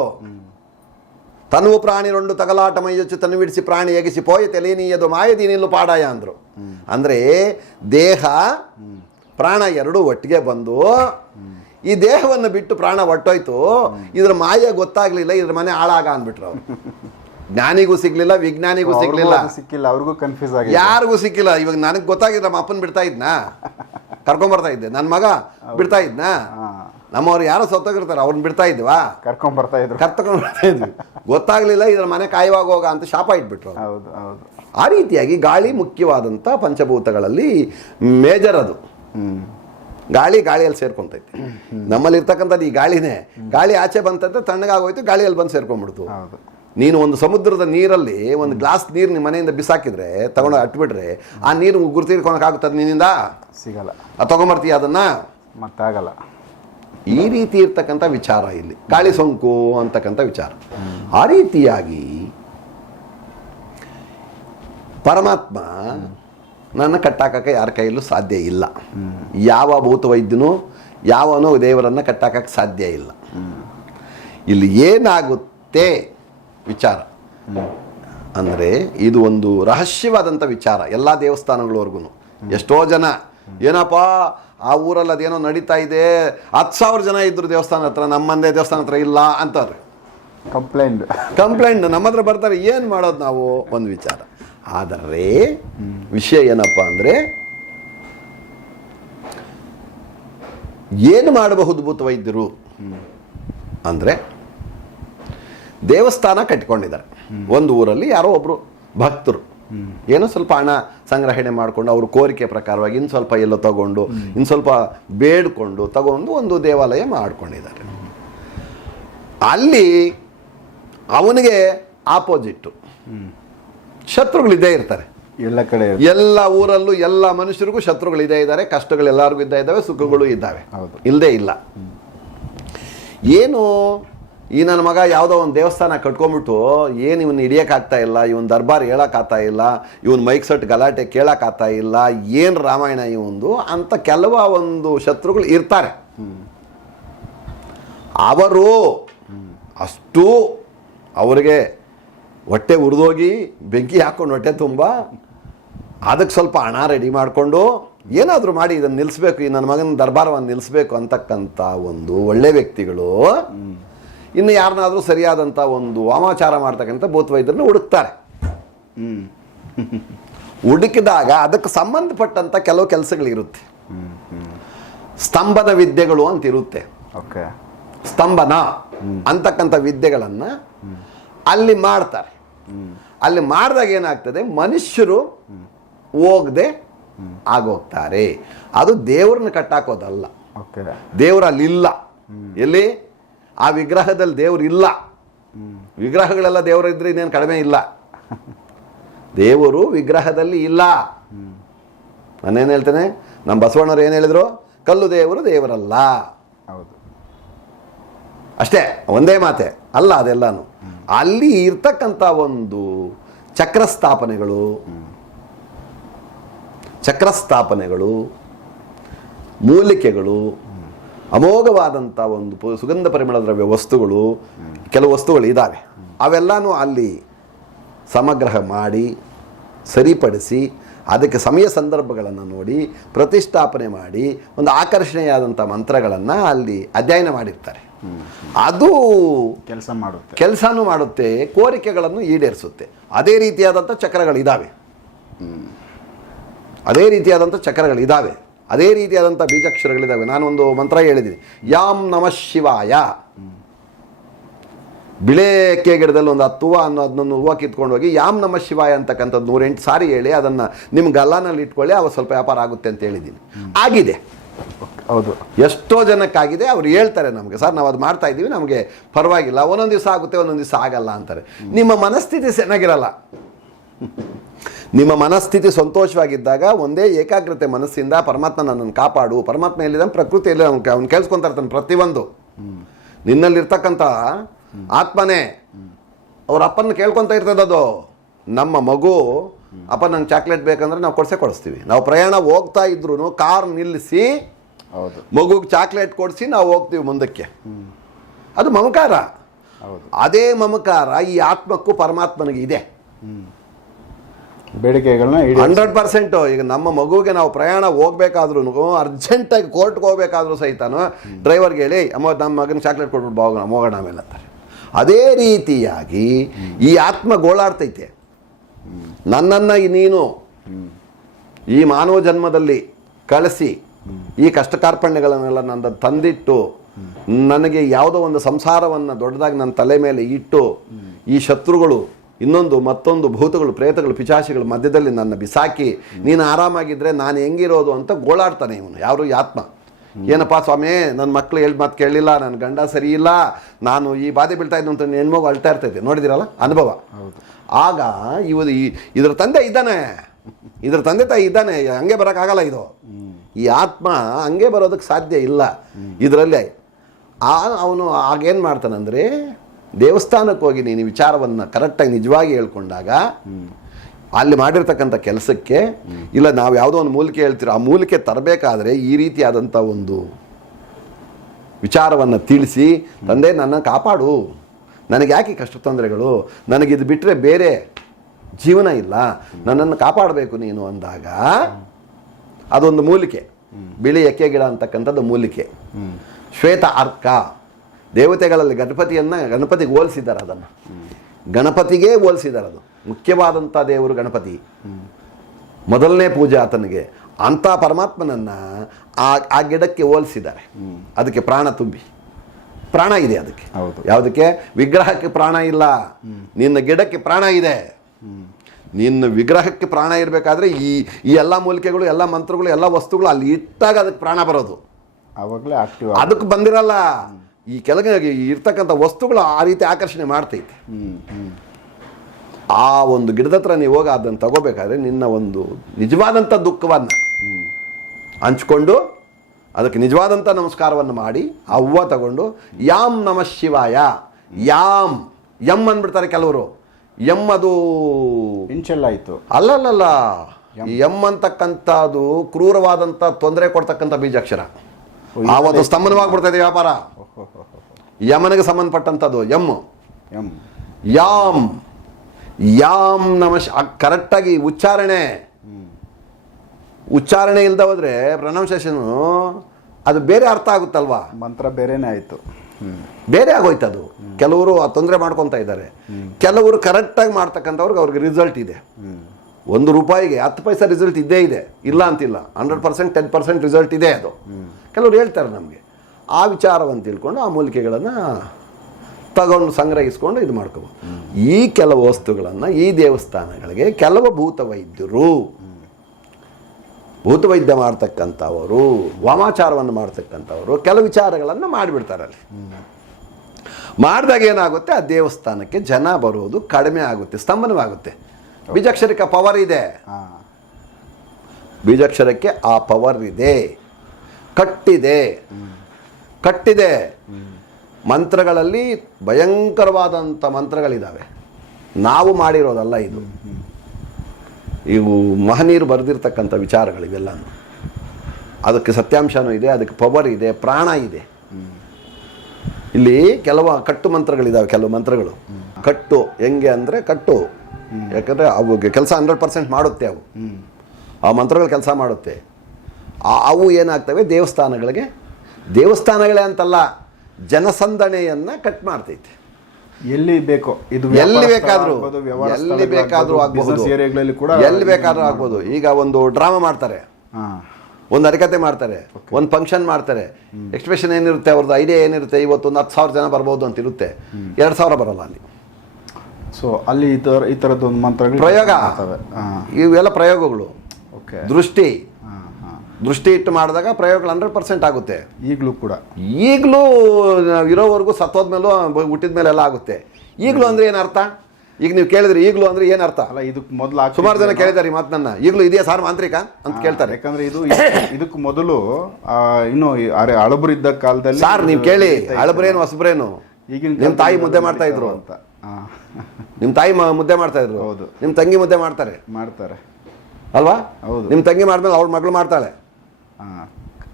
ತನುವು ಪ್ರಾಣಿ ರೊಂಡು ತಗಲಾಟ ಮೈಯೊಚ್ಚು ತನು ಬಿಡಿಸಿ ಪ್ರಾಣಿ ಎಗಿಸಿ ಪೋಯ ತೆಲೀನಿಯದು ಮಾಯದಿ ನಿಲ್ಲು ಪಾಡಾಯ ಅಂದರು. ಅಂದರೆ ದೇಹ ಪ್ರಾಣ ಎರಡೂ ಒಟ್ಟಿಗೆ ಬಂದು ಈ ದೇಹವನ್ನು ಬಿಟ್ಟು ಪ್ರಾಣ ಹೊಟ್ಟೋಯ್ತು. ಇದ್ರ ಮಾಯ ಗೊತ್ತಾಗ್ಲಿಲ್ಲ, ಇದ್ರ ಮನೆ ಹಾಳಾಗ ಅಂದ್ಬಿಟ್ರು ಅವರು. ಜ್ಞಾನಿಗೂ ಸಿಗ್ಲಿಲ್ಲ, ವಿಜ್ಞಾನಿಗೂ ಸಿಗ್ಲಿಲ್ಲ, ಸಿಕ್ಕಿಲ್ಲ, ಅವ್ರಿಗೂ ಕನ್ಫ್ಯೂಸ್ ಆಗಿ, ಯಾರಿಗೂ ಸಿಕ್ಕಿಲ್ಲ. ಇವಾಗ ನನಗೆ ಗೊತ್ತಾಗಿದ್ದು ನಮ್ಮ ಅಪ್ಪನ ಬಿಡ್ತಾ ಇದ್ನಾ, ಕರ್ಕೊಂಬರ್ತಾ ಇದ್ದೆ. ನನ್ನ ಮಗ ಬಿಡ್ತಾ ಇದ್ನಾ, ನಮ್ಮವ್ರು ಯಾರೋ ಸತ್ತೋಗಿರ್ತಾರೆ, ಅವ್ರನ್ನ ಬಿಡ್ತಾ ಇದ್ವಾ, ಕರ್ಕೊಂಡ್ಬರ್ತಾ ಇದ್ವಿ. ಗೊತ್ತಾಗ್ಲಿಲ್ಲ, ಇದ್ರ ಮನೆ ಕಾಯುವಾಗ ಹೋಗ ಅಂತ ಶಾಪ ಇಟ್ಬಿಟ್ರು. ಹೌದು ಹೌದು. ಆ ರೀತಿಯಾಗಿ ಗಾಳಿ ಮುಖ್ಯವಾದಂಥ ಪಂಚಭೂತಗಳಲ್ಲಿ ಮೇಜರ್ ಅದು. ಗಾಳಿಯಲ್ಲಿ ಸೇರ್ಕೊಂತೈತೆ. ನಮ್ಮಲ್ಲಿ ಇರ್ತಕ್ಕಂಥದ್ದು ಈ ಗಾಳಿನೇ. ಗಾಳಿ ಆಚೆ ಬಂತಂದ್ರೆ ತಣ್ಣಗಾಗೋಯ್ತು, ಗಾಳಿಯಲ್ಲಿ ಬಂದು ಸೇರ್ಕೊಂಡ್ಬಿಡ್ತು. ಹೌದು. ನೀನು ಒಂದು ಸಮುದ್ರದ ನೀರಲ್ಲಿ ಒಂದು ಗ್ಲಾಸ್ ನೀರು ನಿಮ್ಮ ಮನೆಯಿಂದ ಬಿಸಾಕಿದ್ರೆ ತಗೊಂಡು ಅಟ್ಬಿಟ್ರೆ ಆ ನೀರು ಗುರ್ತಿರ್ಕೊಳಕ್ಕಾಗುತ್ತದೆ ನಿನ್ನಿಂದ? ಸಿಗಲ್ಲ. ತಗೊಂಬರ್ತೀಯ ಅದನ್ನ? ಮತ್ತಾಗಲ್ಲ. ಈ ರೀತಿ ಇರ್ತಕ್ಕಂಥ ವಿಚಾರ ಇಲ್ಲಿ ಗಾಳಿ ಸೋಂಕು ಅಂತಕ್ಕಂಥ ವಿಚಾರ. ಆ ರೀತಿಯಾಗಿ ಪರಮಾತ್ಮ ನನ್ನ ಕಟ್ಟಾಕಕ್ಕೆ ಯಾರ ಕೈಯಲ್ಲೂ ಸಾಧ್ಯ ಇಲ್ಲ. ಯಾವ ಭೂತ ವೈದ್ಯನೂ ಯಾವನೂ ದೇವರನ್ನು ಕಟ್ಟಾಕಕ್ಕೆ ಸಾಧ್ಯ ಇಲ್ಲ. ಇಲ್ಲಿ ಏನಾಗುತ್ತೆ ವಿಚಾರ ಅಂದರೆ ಇದು ಒಂದು ರಹಸ್ಯವಾದಂಥ ವಿಚಾರ. ಎಲ್ಲ ದೇವಸ್ಥಾನಗಳವರೆಗೂ ಎಷ್ಟೋ ಜನ ಏನಪ್ಪ ಆ ಊರಲ್ಲಿ ಅದೇನೋ ನಡೀತಾ ಇದೆ, 10,000 ಜನ ಇದ್ರು ದೇವಸ್ಥಾನ ಹತ್ರ, ನಮ್ಮಂದೇ ದೇವಸ್ಥಾನ ಹತ್ರ ಇಲ್ಲ ಅಂತಾರೆ. ಕಂಪ್ಲೇಂಟ್ ನಮ್ಮ ಹತ್ರ ಬರ್ತಾರೆ. ಏನು ಮಾಡೋದು ನಾವು? ಒಂದು ವಿಚಾರ. ಆದರೆ ವಿಷಯ ಏನಪ್ಪ ಅಂದರೆ ಏನು ಮಾಡಬಹುದು ಭೂತ ವೈದ್ಯರು ಅಂದರೆ ದೇವಸ್ಥಾನ ಕಟ್ಟಿಕೊಂಡಿದ್ದಾರೆ. ಒಂದು ಊರಲ್ಲಿ ಯಾರೋ ಒಬ್ಬರು ಭಕ್ತರು ಏನೋ ಸ್ವಲ್ಪ ಹಣ ಸಂಗ್ರಹಣೆ ಮಾಡಿಕೊಂಡು ಅವ್ರ ಕೋರಿಕೆ ಪ್ರಕಾರವಾಗಿ ಇನ್ನು ಸ್ವಲ್ಪ ಎಲ್ಲೋ ತಗೊಂಡು ಇನ್ನು ಸ್ವಲ್ಪ ಬೇಡ್ಕೊಂಡು ತಗೊಂಡು ಒಂದು ದೇವಾಲಯ ಮಾಡಿಕೊಂಡಿದ್ದಾರೆ. ಅಲ್ಲಿ ಅವನಿಗೆ ಆಪೋಸಿಟ್ಟು ಶತ್ರುಗಳಿದ್ದೇ ಇರ್ತಾರೆ. ಎಲ್ಲ ಕಡೆ ಎಲ್ಲ ಊರಲ್ಲೂ ಎಲ್ಲ ಮನುಷ್ಯರಿಗೂ ಶತ್ರುಗಳಿದ್ದೇ ಇದ್ದಾರೆ. ಕಷ್ಟಗಳು ಎಲ್ಲರಿಗೂ ಇದ್ದಾವೆ, ಸುಖಗಳು ಇದ್ದಾವೆ, ಇಲ್ಲದೇ ಇಲ್ಲ. ಏನು ಈ ನನ್ನ ಮಗ ಯಾವುದೋ ಒಂದು ದೇವಸ್ಥಾನ ಕಟ್ಕೊಂಡ್ಬಿಟ್ಟು ಏನು ಇವನು ಹಿಡಿಯೋಕ್ಕಾಗ್ತಾ ಇಲ್ಲ, ಇವನ್ ದರ್ಬಾರ್ ಹೇಳೋಕ್ಕಾಗ್ತಾ ಇಲ್ಲ, ಇವನ್ ಮೈಕ್ ಸೆಟ್ ಗಲಾಟೆ ಕೇಳೋಕ್ಕಾಗ್ತಾ ಇಲ್ಲ, ಏನು ರಾಮಾಯಣ ಇವಂದು ಅಂತ ಕೆಲವು ಒಂದು ಶತ್ರುಗಳು ಇರ್ತಾರೆ. ಅವರು ಅಷ್ಟು ಅವರಿಗೆ ಹೊಟ್ಟೆ ಉರಿದೋಗಿ ಬೆಂಕಿ ಹಾಕ್ಕೊಂಡು ಹೊಟ್ಟೆ ತುಂಬ ಅದಕ್ಕೆ ಸ್ವಲ್ಪ ಹಣ ರೆಡಿ ಮಾಡಿಕೊಂಡು ಏನಾದರೂ ಮಾಡಿ ಇದನ್ನು ನಿಲ್ಲಿಸ್ಬೇಕು, ಈ ನನ್ನ ಮಗನ ದರ್ಬಾರವನ್ನು ನಿಲ್ಲಿಸ್ಬೇಕು ಅಂತಕ್ಕಂಥ ಒಂದು ಒಳ್ಳೆ ವ್ಯಕ್ತಿಗಳು ಇನ್ನು ಯಾರನ್ನಾದರೂ ಸರಿಯಾದಂಥ ಒಂದು ವಾಮಾಚಾರ ಮಾಡ್ತಕ್ಕಂಥ ಭೂತವೈದ್ಯರನ್ನು ಹುಡುಕ್ತಾರೆ. ಹುಡುಕಿದಾಗ ಅದಕ್ಕೆ ಸಂಬಂಧಪಟ್ಟಂಥ ಕೆಲವು ಕೆಲಸಗಳಿರುತ್ತೆ. ಸ್ತಂಭನ ವಿದ್ಯೆಗಳು ಅಂತ ಇರುತ್ತೆ. ಸ್ತಂಭನ ಅಂತಕ್ಕಂಥ ವಿದ್ಯೆಗಳನ್ನು ಅಲ್ಲಿ ಮಾಡ್ತಾರೆ. ಅಲ್ಲಿ ಮಾಡಿದಾಗ ಏನಾಗ್ತದೆ, ಮನುಷ್ಯರು ಹೋಗದೆ ಆಗೋಗ್ತಾರೆ. ಅದು ದೇವ್ರನ್ನ ಕಟ್ಟಾಕೋದಲ್ಲ. ದೇವ್ರು ಅಲ್ಲಿಲ್ಲ. ಎಲ್ಲಿ? ಆ ವಿಗ್ರಹದಲ್ಲಿ ದೇವ್ರು ಇಲ್ಲ. ವಿಗ್ರಹಗಳೆಲ್ಲ ದೇವರು ಇದ್ರೆ ಇನ್ನೇನು ಕಡಿಮೆ ಇಲ್ಲ. ದೇವರು ವಿಗ್ರಹದಲ್ಲಿ ಇಲ್ಲ. ನಾನೇನು ಹೇಳ್ತೇನೆ, ನಮ್ಮ ಬಸವಣ್ಣವ್ರು ಏನು ಹೇಳಿದ್ರು? ಕಲ್ಲು ದೇವರು ದೇವರಲ್ಲ. ಅಷ್ಟೇ, ಒಂದೇ ಮಾತೆ ಅಲ್ಲ ಅದೆಲ್ಲಾನು. ಅಲ್ಲಿ ಇರ್ತಕ್ಕಂಥ ಒಂದು ಚಕ್ರಸ್ಥಾಪನೆಗಳು ಮೂಲಿಕೆಗಳು, ಅಮೋಘವಾದಂಥ ಒಂದು ಸುಗಂಧ ಪರಿಮಳ ದ್ರವ್ಯ ವಸ್ತುಗಳು, ಕೆಲವು ವಸ್ತುಗಳು ಇದ್ದಾವೆ. ಅವೆಲ್ಲನೂ ಅಲ್ಲಿ ಸಮಗ್ರಹ ಮಾಡಿ ಸರಿಪಡಿಸಿ ಅದಕ್ಕೆ ಸಮಯ ಸಂದರ್ಭಗಳನ್ನು ನೋಡಿ ಪ್ರತಿಷ್ಠಾಪನೆ ಮಾಡಿ ಒಂದು ಆಕರ್ಷಣೀಯಾದಂಥ ಮಂತ್ರಗಳನ್ನು ಅಲ್ಲಿ ಅಧ್ಯಯನ ಮಾಡಿರ್ತಾರೆ. ಅದು ಕೆಲಸನೂ ಮಾಡುತ್ತೆ, ಕೋರಿಕೆಗಳನ್ನು ಈಡೇರಿಸುತ್ತೆ. ಅದೇ ರೀತಿಯಾದಂಥ ಚಕ್ರಗಳಿದ್ದಾವೆ. ಅದೇ ರೀತಿಯಾದಂಥ ಬೀಜಾಕ್ಷರಗಳಿದ್ದಾವೆ. ನಾನೊಂದು ಮಂತ್ರ ಹೇಳಿದ್ದೀನಿ, ಯಾಂ ನಮಃ ಶಿವಾಯ. ಬಿಳೆಕ್ಕೆ ಗಿಡದಲ್ಲಿ ಒಂದು 10 ಹೂವು ಅನ್ನೋದನ್ನೊಂದು ಹೂವು ಕಿತ್ಕೊಂಡು ಹೋಗಿ ಯಾಂ ನಮಃ ಶಿವಾಯ ಅಂತಕ್ಕಂಥದ್ದು 108 ಸಾರಿ ಹೇಳಿ ಅದನ್ನು ನಿಮ್ಮ ಗಲ್ಲಾನಲ್ಲಿ ಇಟ್ಕೊಳ್ಳಿ, ಅವ ಸ್ವಲ್ಪ ವ್ಯಾಪಾರ ಆಗುತ್ತೆ ಅಂತ ಹೇಳಿದ್ದೀನಿ. ಆಗಿದೆ. ಹೌದು, ಎಷ್ಟೋ ಜನಕ್ಕಾಗಿದೆ. ಅವ್ರು ಹೇಳ್ತಾರೆ ನಮಗೆ, ಸರ್ ನಾವು ಅದು ಮಾಡ್ತಾ ಇದ್ದೀವಿ, ನಮಗೆ ಪರವಾಗಿಲ್ಲ, ಒಂದೊಂದು ದಿವಸ ಆಗುತ್ತೆ ಒಂದೊಂದು ದಿವಸ ಆಗಲ್ಲ ಅಂತಾರೆ. ನಿಮ್ಮ ಮನಸ್ಥಿತಿ ಚೆನ್ನಾಗಿರಲ್ಲ. ನಿಮ್ಮ ಮನಸ್ಥಿತಿ ಸಂತೋಷವಾಗಿದ್ದಾಗ ಒಂದೇ ಏಕಾಗ್ರತೆ ಮನಸ್ಸಿಂದ ಪರಮಾತ್ಮ ನನ್ನನ್ನು ಕಾಪಾಡು, ಪರಮಾತ್ಮ ಎಲ್ಲಿದ್ದಾನೆ, ಪ್ರಕೃತಿಯಲ್ಲಿ ಅವ್ನು ಕೇಳಿಸ್ಕೊತಾ ಇರ್ತಾನೆ ಪ್ರತಿಯೊಂದು. ನಿನ್ನಲ್ಲಿರ್ತಕ್ಕಂಥ ಆತ್ಮನೇ ಅವ್ರ ಅಪ್ಪನ ಕೇಳ್ಕೊತಾ ಇರ್ತದದು. ನಮ್ಮ ಮಗು ಅಪ್ಪ ನಂಗೆ ಚಾಕ್ಲೇಟ್ ಬೇಕಂದ್ರೆ ನಾವು ಕೊಡಿಸ್ತೀವಿ. ನಾವು ಪ್ರಯಾಣ ಹೋಗ್ತಾ ಇದ್ರು ಕಾರ್ ನಿಲ್ಲಿಸಿ ಮಗುಗೆ ಚಾಕ್ಲೇಟ್ ಕೊಡಿಸಿ ನಾವು ಹೋಗ್ತೀವಿ ಮುಂದಕ್ಕೆ. ಅದು ಮಮಕಾರ. ಅದೇ ಮಮಕಾರ ಈ ಆತ್ಮಕ್ಕೂ ಪರಮಾತ್ಮನಿಗೆ ಇದೆ. ಬೇಡಿಕೆಗಳನ್ನ 100%. ಈಗ ನಮ್ಮ ಮಗುವಿಗೆ ನಾವು ಪ್ರಯಾಣ ಹೋಗ್ಬೇಕಾದ್ರೂ ಅರ್ಜೆಂಟಾಗಿ ಕೋರ್ಟ್ಗೆ ಹೋಗ್ಬೇಕಾದ್ರೂ ಸಹಿತಾನು ಡ್ರೈವರ್ಗೆ ಹೇಳಿ ಅಮ್ಮ ನಮ್ಮ ಮಗನ ಚಾಕ್ಲೇಟ್ ಕೊಟ್ಬಿಟ್ಟು ಹೋಗೋಣ ಆಮೇಲೆ ಅಂತಾರೆ. ಅದೇ ರೀತಿಯಾಗಿ ಈ ಆತ್ಮ ಗೋಳಾಡ್ತೈತೆ. ನನ್ನನ್ನು ನೀನು ಈ ಮಾನವ ಜನ್ಮದಲ್ಲಿ ಕಳಿಸಿ ಈ ಕಷ್ಟ ಕಾರ್ಪಣ್ಯಗಳನ್ನೆಲ್ಲ ನನ್ನ ತಂದಿಟ್ಟು ನನಗೆ ಯಾವುದೋ ಒಂದು ಸಂಸಾರವನ್ನು ದೊಡ್ಡದಾಗಿ ನನ್ನ ತಲೆ ಮೇಲೆ ಇಟ್ಟು ಈ ಶತ್ರುಗಳು ಮತ್ತೊಂದು ಭೂತಗಳು, ಪ್ರೇತಗಳು, ಪಿಶಾಚಿಗಳು ಮಧ್ಯದಲ್ಲಿ ನನ್ನ ಬಿಸಾಕಿ ನೀನು ಆರಾಮಾಗಿದ್ದರೆ ನಾನು ಹೆಂಗಿರೋದು ಅಂತ ಗೋಳಾಡ್ತಾನೆ ಇವನು. ಯಾರು? ಆತ್ಮ. ಏನಪ್ಪ ಸ್ವಾಮಿ, ನನ್ನ ಮಕ್ಕಳು ಹೇಳಿ ಮಾತು ಕೇಳಲಿಲ್ಲ, ನನ್ನ ಗಂಡ ಸರಿ ಇಲ್ಲ, ನಾನು ಈ ಬಾಧೆ ಬೀಳ್ತಾ ಇದ್ದು ಅಂತ ಹೆಣ್ಮಗು ಅಳ್ತಾ ಇರ್ತೈತೆ, ನೋಡಿದಿರಲ್ಲ ಅನುಭವ. ಆಗ ಇದ್ರ ತಂದೆ ಇದ್ದಾನೆ, ಇದ್ರ ತಂದೆ ತಾಯಿ ಇದ್ದಾನೆ, ಹಂಗೆ ಬರೋಕ್ಕಾಗಲ್ಲ. ಇದು ಈ ಆತ್ಮ ಹಂಗೆ ಬರೋದಕ್ಕೆ ಸಾಧ್ಯ ಇಲ್ಲ. ಇದರಲ್ಲೇ ಅವನು ಆಗೇನು ಮಾಡ್ತಾನಂದರೆ, ದೇವಸ್ಥಾನಕ್ಕೆ ಹೋಗಿ ನೀನು ವಿಚಾರವನ್ನು ಕರೆಕ್ಟಾಗಿ ನಿಜವಾಗಿ ಹೇಳ್ಕೊಂಡಾಗ ಅಲ್ಲಿ ಮಾಡಿರ್ತಕ್ಕಂಥ ಕೆಲಸಕ್ಕೆ, ಇಲ್ಲ ನಾವು ಯಾವುದೋ ಒಂದು ಮೂಲಿಕೆ ಹೇಳ್ತೀರೋ ಆ ಮೂಲಿಕೆ ತರಬೇಕಾದ್ರೆ ಈ ರೀತಿಯಾದಂಥ ಒಂದು ವಿಚಾರವನ್ನು ತಿಳಿಸಿ, ತಂದೆ ನನ್ನ ಕಾಪಾಡು, ನನಗೆ ಯಾಕೆ ಕಷ್ಟ ತೊಂದರೆಗಳು, ನನಗಿದು ಬಿಟ್ಟರೆ ಬೇರೆ ಜೀವನ ಇಲ್ಲ, ನನ್ನನ್ನು ಕಾಪಾಡಬೇಕು ನೀನು ಅಂದಾಗ ಅದೊಂದು ಮೂಲಿಕೆ, ಬಿಳಿ ಎಕ್ಕೆ ಗಿಡ ಅಂತಕ್ಕಂಥದ್ದು ಮೂಲಿಕೆ. ಶ್ವೇತ ಅರ್ಕ, ದೇವತೆಗಳಲ್ಲಿ ಗಣಪತಿಗೆ ಹೋಲಿಸಿದ್ದಾರೆ, ಅದನ್ನು ಗಣಪತಿಗೇ ಹೋಲಿಸಿದ್ದಾರೆ. ಅದು ಮುಖ್ಯವಾದಂಥ ದೇವರು ಗಣಪತಿ, ಮೊದಲನೇ ಪೂಜೆ ಆತನಿಗೆ. ಅಂಥ ಪರಮಾತ್ಮನನ್ನು ಆ ಗಿಡಕ್ಕೆ ಹೋಲಿಸಿದ್ದಾರೆ. ಅದಕ್ಕೆ ಪ್ರಾಣ ತುಂಬಿ, ಪ್ರಾಣ ಇದೆ ಅದಕ್ಕೆ. ಯಾವುದಕ್ಕೆ? ವಿಗ್ರಹಕ್ಕೆ ಪ್ರಾಣ ಇಲ್ಲ, ನಿನ್ನ ಗಿಡಕ್ಕೆ ಪ್ರಾಣ ಇದೆ. ನಿನ್ನ ವಿಗ್ರಹಕ್ಕೆ ಪ್ರಾಣ ಇರಬೇಕಾದ್ರೆ ಈ ಎಲ್ಲ ಮೂಲಿಕೆಗಳು, ಎಲ್ಲ ಮಂತ್ರಗಳು, ಎಲ್ಲ ವಸ್ತುಗಳು ಅಲ್ಲಿ ಇಟ್ಟಾಗ ಅದಕ್ಕೆ ಪ್ರಾಣ ಬರೋದು. ಆವಾಗಲೇ ಆಕ್ಟಿವ್. ಅದಕ್ಕೆ ಬಂದಿರಲ್ಲ. ಈ ಕೆಳಗೆ ಇರ್ತಕ್ಕಂಥ ವಸ್ತುಗಳು ಆ ರೀತಿ ಆಕರ್ಷಣೆ ಮಾಡ್ತೈತೆ. ಆ ಒಂದು ಗಿಡದ ಹತ್ರ ನೀವು ಹೋಗಿ ಅದನ್ನು ತಗೋಬೇಕಾದ್ರೆ ನಿನ್ನ ಒಂದು ನಿಜವಾದಂಥ ದುಃಖವನ್ನು ಹಂಚ್ಕೊಂಡು ಅದಕ್ಕೆ ನಿಜವಾದಂಥ ನಮಸ್ಕಾರವನ್ನು ಮಾಡಿ ಆ ಹೂವು ತಗೊಂಡು ಯಾಮ್ ನಮಃ ಶಿವಾಯ, ಯಾಮ್ ಎಮ್ ಅಂದ್ಬಿಡ್ತಾರೆ ಕೆಲವರು. ಎಮ್ ಅದು ಇಂಚೆಲ್ಲ ಆಯಿತು. ಅಲ್ಲಲ್ಲ, ಎಮ್ ಅಂತಕ್ಕಂಥದ್ದು ಕ್ರೂರವಾದಂಥ ತೊಂದರೆ ಕೊಡ್ತಕ್ಕಂಥ ಬೀಜಾಕ್ಷರ. ಆವತ್ತು ಸ್ತಂಭನವಾಗ್ಬಿಡ್ತದೆ ವ್ಯಾಪಾರ. ಯಮನಿಗೆ ಸಂಬಂಧಪಟ್ಟಂಥದ್ದು ಎಮ್. ಯಾಮ್ ಯಾಮ್ ನಮಃ. ಕರೆಕ್ಟಾಗಿ ಉಚ್ಚಾರಣೆ ಇಲ್ದ ಹೋದ್ರೆ ಪ್ರೊನೌನ್ಸಿಯೇಷನು ಅದು ಬೇರೆ ಅರ್ಥ ಆಗುತ್ತಲ್ವಾ, ಮಂತ್ರ ಬೇರೆನೇ ಆಯಿತು, ಬೇರೆ ಆಗೋಯ್ತದು. ಕೆಲವರು ತೊಂದರೆ ಮಾಡ್ಕೊತಾ ಇದ್ದಾರೆ, ಕೆಲವರು ಕರೆಕ್ಟಾಗಿ ಮಾಡ್ತಕ್ಕಂಥವ್ರಿಗೆ ಅವ್ರಿಗೆ ರಿಸಲ್ಟ್ ಇದೆ. ₹1ಗೆ 10 ಪೈಸೆ ರಿಸಲ್ಟ್ ಇದ್ದೇ ಇದೆ, ಇಲ್ಲ ಅಂತಿಲ್ಲ. 100%, 10% ರಿಸಲ್ಟ್ ಇದೆ. ಅದು ಕೆಲವರು ಹೇಳ್ತಾರೆ ನಮಗೆ. ಆ ವಿಚಾರವನ್ನು ತಿಳ್ಕೊಂಡು ಆ ಮೂಲಿಕೆಗಳನ್ನು ತಗೊಂಡು ಸಂಗ್ರಹಿಸ್ಕೊಂಡು ಇದು ಮಾಡ್ಕೋಬೋದು. ಈ ಕೆಲವು ವಸ್ತುಗಳನ್ನು ಈ ದೇವಸ್ಥಾನಗಳಿಗೆ ಕೆಲವು ಭೂತವೈದ್ಯ ಮಾಡ್ತಕ್ಕಂಥವರು, ವಾಮಾಚಾರವನ್ನು ಮಾಡ್ತಕ್ಕಂಥವರು ಕೆಲವು ವಿಚಾರಗಳನ್ನು ಮಾಡಿಬಿಡ್ತಾರೆ. ಅಲ್ಲಿ ಮಾಡಿದಾಗ ಏನಾಗುತ್ತೆ, ಆ ದೇವಸ್ಥಾನಕ್ಕೆ ಜನ ಬರೋದು ಕಡಿಮೆ ಆಗುತ್ತೆ, ಸ್ತಂಭನವಾಗುತ್ತೆ. ಬೀಜಾಕ್ಷರಕ್ಕೆ ಪವರ್ ಇದೆ, ಬೀಜಾಕ್ಷರಕ್ಕೆ ಆ ಪವರ್ ಇದೆ. ಕಟ್ಟಿದೆ ಮಂತ್ರಗಳಲ್ಲಿ ಭಯಂಕರವಾದಂಥ ಮಂತ್ರಗಳಿದ್ದಾವೆ. ನಾವು ಮಾಡಿರೋದಲ್ಲ ಇದು, ಇವು ಮಹನೀಯರು ಬರೆದಿರ್ತಕ್ಕಂಥ ವಿಚಾರಗಳು ಇವೆಲ್ಲ. ಅದಕ್ಕೆ ಸತ್ಯಾಂಶನೂ ಇದೆ, ಅದಕ್ಕೆ ಪವರ್ ಇದೆ, ಪ್ರಾಣ ಇದೆ. ಇಲ್ಲಿ ಕೆಲವು ಕಟ್ಟು ಮಂತ್ರಗಳಿದ್ದಾವೆ. ಕೆಲವು ಮಂತ್ರಗಳು ಕಟ್ಟು ಹೆಂಗೆ ಅಂದರೆ ಕಟ್ಟು, ಯಾಕಂದರೆ ಅವು ಕೆಲಸ 100% ಮಾಡುತ್ತೆ. ಆ ಮಂತ್ರಗಳು ಕೆಲಸ ಮಾಡುತ್ತೆ. ಅವು ಏನಾಗ್ತವೆ, ದೇವಸ್ಥಾನಗಳೇ ಅಂತಲ್ಲ, ಜನಸಂದಣೆಯನ್ನು ಕಟ್ ಮಾಡ್ತೈತೆ. ಎಲ್ಲಿ ಬೇಕೋ ಇದು, ಎಲ್ಲಿ ಬೇಕಾದರೂ ಆಗ್ಬಹುದು, ಎಲ್ಲಿ ಬೇಕಾದ್ರೂ ಆಗ್ಬೋದು. ಈಗ ಒಂದು ಡ್ರಾಮಾ ಮಾಡ್ತಾರೆ, ಒಂದು ಹರಿಕತೆ ಮಾಡ್ತಾರೆ, ಒಂದು ಫಂಕ್ಷನ್ ಮಾಡ್ತಾರೆ. ಎಕ್ಸ್ಪ್ರೆಷನ್ ಏನಿರುತ್ತೆ, ಅವ್ರದ್ದು ಐಡಿಯಾ ಏನಿರುತ್ತೆ, ಇವತ್ತು ಒಂದು 10,000 ಜನ ಬರ್ಬೋದು ಅಂತ ಇರುತ್ತೆ, 2,000 ಬರೋಲ್ಲ ಅಲ್ಲಿ. ಸೊ ಅಲ್ಲಿ ಈ ಥರದ್ದೊಂದು ಮಂತ್ರಗಳು ಪ್ರಯೋಗ, ಇವೆಲ್ಲ ಪ್ರಯೋಗಗಳು. ದೃಷ್ಟಿ ಇಟ್ಟು ಮಾಡಿದಾಗ ಪ್ರಯೋಗಗಳು 100% ಆಗುತ್ತೆ. ಈಗಲೂ ಇರೋವರೆಗೂ ಸತ್ತೋದ್ಮೇಲೂ ಹುಟ್ಟಿದ ಮೇಲೆ ಎಲ್ಲ ಆಗುತ್ತೆ. ಈಗಲೂ ಅಂದರೆ ಏನು ಅರ್ಥ? ಈಗ ನೀವು ಕೇಳಿದ್ರಿ ಈಗಲೂ ಅಂದರೆ ಏನು ಅರ್ಥ? ಅಲ್ಲ, ಇದಕ್ಕೆ ಮೊದಲು ಸುಮಾರು ಜನ ಕೇಳಿದ್ದಾರೆ ಈ ಮಾತನ್ನ, ಈಗಲೂ ಇದೆಯಾ ಸಾರ್ ಮಾಂತ್ರಿಕ ಅಂತ ಕೇಳ್ತಾರೆ. ಯಾಕಂದ್ರೆ ಇದಕ್ಕೆ ಮೊದಲು ಇನ್ನು ಹಳಬರು ಇದ್ದ ಕಾಲದಲ್ಲಿ ಸಾರ್ ನೀವು ಕೇಳಿ, ಹಳಬರೇನು ಹೊಸಬ್ರೇನು, ನಿಮ್ಮ ತಾಯಿ ಮುದ್ದೆ ಮಾಡ್ತಾ ಇದ್ರು ಅಂತ, ನಿಮ್ಮ ತಾಯಿ ಮುದ್ದೆ ಮಾಡ್ತಾ ಇದ್ರು, ಹೌದು, ನಿಮ್ಮ ತಂಗಿ ಮುದ್ದೆ ಮಾಡ್ತಾರೆ ಅಲ್ವಾ? ಹೌದು. ನಿಮ್ಮ ತಂಗಿ ಮಾಡಿದ್ಮೇಲೆ ಅವ್ರ ಮಗಳು ಮಾಡ್ತಾಳೆ,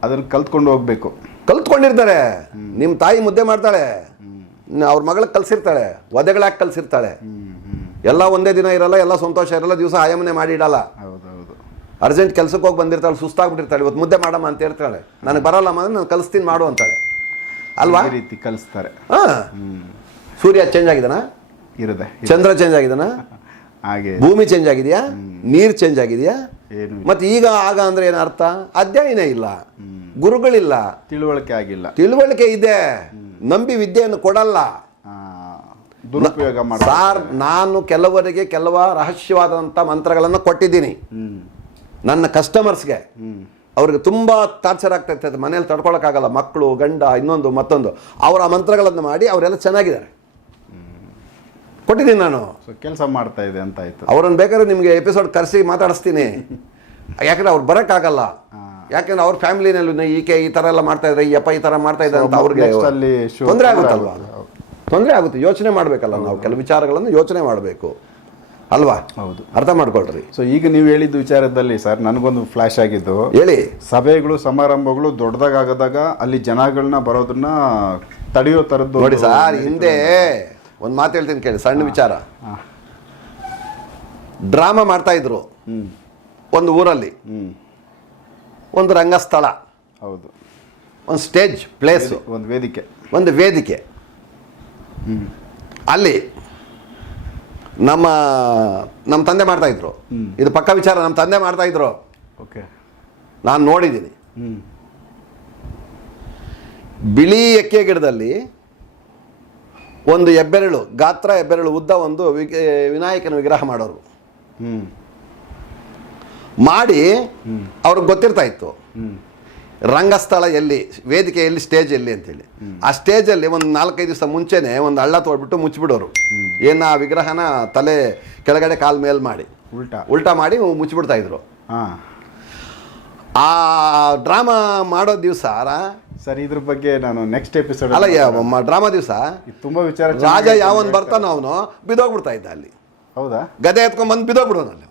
ಅದನ್ನ ಕಲ್ತ್ಕೊಂಡು ಹೋಗ್ಬೇಕು. ಕಲ್ತ್ಕೊಂಡಿರ್ತಾರೆ. ನಿಮ್ಮ ತಾಯಿ ಮುದ್ದೆ ಮಾಡ್ತಾಳೆ, ಅವ್ರ ಮಗಳಿಗೆ ಕಲ್ಸಿರ್ತಾಳೆ, ಒದೆಗಳಾಗಿ ಕಲ್ಸಿರ್ತಾಳೆ. ಎಲ್ಲ ಒಂದೇ ದಿನ ಇರಲ್ಲ, ಎಲ್ಲ ಸಂತೋಷ ಇರಲ್ಲ, ದಿವಸ ಆಯಮನೆ ಮಾಡಿ ಇಡಲ್ಲ. ಅರ್ಜೆಂಟ್ ಕೆಲ್ಸಕ್ಕೆ ಹೋಗಿ ಬಂದಿರ್ತಾಳೆ, ಸುಸ್ತಾಗ್ಬಿಟ್ಟಿರ್ತಾಳೆ, ಇವತ್ತು ಮುದ್ದೆ ಮಾಡಮ್ಮ ಅಂತ ಹೇಳ್ತಾಳೆ. ನನಗೆ ಬರಲ್ಲಮ್ಮ ಅಂದ್ರೆ ನಾನು ಕಲಿಸ್ತೀನಿ ಮಾಡು ಅಂತಾಳೆ ಅಲ್ವಾ? ಈ ರೀತಿ ಕಲಿಸ್ತಾರೆ. ಸೂರ್ಯ ಚೇಂಜ್ ಆಗಿದಾನ, ಚಂದ್ರ ಚೇಂಜ್ ಆಗಿದಾನ, ಹಾಗೆ ಭೂಮಿ ಚೇಂಜ್ ಆಗಿದೆಯಾ, ನೀರು ಚೇಂಜ್ ಆಗಿದೆಯಾ? ಮತ್ತೆ ಈಗ ಆಗ ಅಂದ್ರೆ ಏನು ಅರ್ಥ? ಅಧ್ಯಯನ ಇಲ್ಲ, ಗುರುಗಳಿಲ್ಲ, ತಿಳುವಳಿಕೆ ಇದೆ, ನಂಬಿ ವಿದ್ಯೆಯನ್ನು ಕೊಡಲ್ಲ, ದುರುಪಯೋಗ ಮಾಡ. ಸಾರ್, ನಾನು ಕೆಲವರಿಗೆ ರಹಸ್ಯವಾದಂಥ ಮಂತ್ರಗಳನ್ನು ಕೊಟ್ಟಿದ್ದೀನಿ ನನ್ನ ಕಸ್ಟಮರ್ಸ್ಗೆ. ಅವ್ರಿಗೆ ತುಂಬ ಟಾರ್ಚರ್ ಆಗ್ತಾ ಇರ್ತೈತೆ, ಮನೇಲಿ ತಡ್ಕೊಳಕ್ಕಾಗಲ್ಲ, ಮಕ್ಕಳು, ಗಂಡ, ಇನ್ನೊಂದು ಮತ್ತೊಂದು. ಅವರ ಮಂತ್ರಗಳನ್ನು ಮಾಡಿ ಅವರೆಲ್ಲ ಚೆನ್ನಾಗಿದ್ದಾರೆ. ಕೊಟ್ಟಿದ್ದೀನಿ ನಾನು. ಸೊ ಕೆಲಸ ಮಾಡ್ತಾ ಇದೆ ಅಂತ ಆಯ್ತು. ಅವ್ರನ್ನ ಬೇಕಾದ್ರೆ ನಿಮಗೆ ಎಪಿಸೋಡ್ ಕರೆಸಿ ಮಾತಾಡಿಸ್ತೀನಿ. ಯಾಕಂದ್ರೆ ಅವ್ರು ಬರೋಕ್ಕಾಗಲ್ಲ. ಯಾಕೆಂದ್ರೆ ಅವ್ರ ಫ್ಯಾಮಿಲಿನಲ್ಲಿ ಈಕೆ ಈ ಥರ ಎಲ್ಲ ಮಾಡ್ತಾ ಇದ್ರೆ, ಈ ಅಪ್ಪ ಈ ಥರ ಮಾಡ್ತಾ ಇದ್ದಾರೆ ಅಂತ ಅವ್ರಿಗೆ ತೊಂದರೆ ಆಗುತ್ತಲ್ವಾ? ತೊಂದರೆ ಆಗುತ್ತೆ. ಯೋಚನೆ ಮಾಡಬೇಕಲ್ಲ ನಾವು, ಕೆಲವು ವಿಚಾರಗಳನ್ನು ಯೋಚನೆ ಮಾಡಬೇಕು ಅಲ್ವಾ? ಹೌದು, ಅರ್ಥ ಮಾಡ್ಕೊಳ್ರಿ. ಸೊ ಈಗ ನೀವು ಹೇಳಿದ ವಿಚಾರದಲ್ಲಿ ಸರ್ ನನಗೊಂದು ಫ್ಲಾಶ್ ಆಗಿದ್ದು, ಹೇಳಿ. ಸಭೆಗಳು ಸಮಾರಂಭಗಳು ದೊಡ್ಡದಾಗದಾಗ ಅಲ್ಲಿ ಜನಗಳನ್ನ ಬರೋದನ್ನ ತಡೆಯೋ ಥರದ್ದು ನೋಡಿ ಸರ್, ಹಿಂದೆ ಒಂದು ಮಾತು ಹೇಳ್ತೀನಿ ಕೇಳಿ, ಸಣ್ಣ ವಿಚಾರ. ಡ್ರಾಮಾ ಮಾಡ್ತಾ ಇದ್ರು ಒಂದು ಊರಲ್ಲಿ, ಒಂದು ರಂಗಸ್ಥಳ, ಹೌದು, ಒಂದು ಸ್ಟೇಜ್ ಪ್ಲೇಸ್, ಒಂದು ವೇದಿಕೆ. ಅಲ್ಲಿ ನಮ್ಮ ತಂದೆ ಮಾಡ್ತಾ ಇದ್ರು. ಇದು ಪಕ್ಕ ವಿಚಾರ, ನಮ್ಮ ತಂದೆ ಮಾಡ್ತಾ ಇದ್ರು. ಓಕೆ, ನಾನು ನೋಡಿದ್ದೀನಿ. ಬಿಳಿ ಎಕ್ಕೆ ಗಿಡದಲ್ಲಿ ಒಂದು ಹೆಬ್ಬೆರಳು ಗಾತ್ರ, ಹೆಬ್ಬೆರಳು ಉದ್ದ ಒಂದು ವಿನಾಯಕನ ವಿಗ್ರಹ ಮಾಡೋರು. ಮಾಡಿ ಅವ್ರಿಗೆ ಗೊತ್ತಿರ್ತಾ ಇತ್ತು ರಂಗಸ್ಥಳ ಎಲ್ಲಿ, ವೇದಿಕೆ ಎಲ್ಲಿ, ಸ್ಟೇಜ್ ಎಲ್ಲಿ ಅಂತೇಳಿ. ಆ ಸ್ಟೇಜಲ್ಲಿ ಒಂದು 4-5 ದಿವಸ ಮುಂಚೆನೆ ಒಂದು ಹಳ್ಳ ತೋಡ್ಬಿಟ್ಟು ಮುಚ್ಚಿಬಿಡೋರು. ಏನು ಆ ವಿಗ್ರಹನ ತಲೆ ಕೆಳಗಡೆ ಕಾಲ್ ಮೇಲ್ ಮಾಡಿ ಉಲ್ಟಾ ಮಾಡಿ ಮುಚ್ಚಿಬಿಡ್ತಾ ಇದ್ರು. ಆ ಡ್ರಾಮಾ ಮಾಡೋ ದಿವಸ ಸರ್, ಇದ್ರ ಬಗ್ಗೆ ನಾನು ನೆಕ್ಸ್ಟ್ ಎಪಿಸೋಡ್ ಅಲ್ಲ, ಡ್ರಾಮಾ ದಿವಸ ತುಂಬಾ ವಿಚಾರ. ರಾಜ ಯಾವನ್ ಬರ್ತಾನೋ ಅವನು ಬಿದೋಗ್ಬಿಡ್ತಾ ಇದ್ದ ಅಲ್ಲಿ. ಹೌದಾ? ಗದೆ ಎತ್ಕೊಂಡ್ ಬಂದು ಬಿದೋಗ್ಬಿಡೋನು ಅಲ್ಲಿ.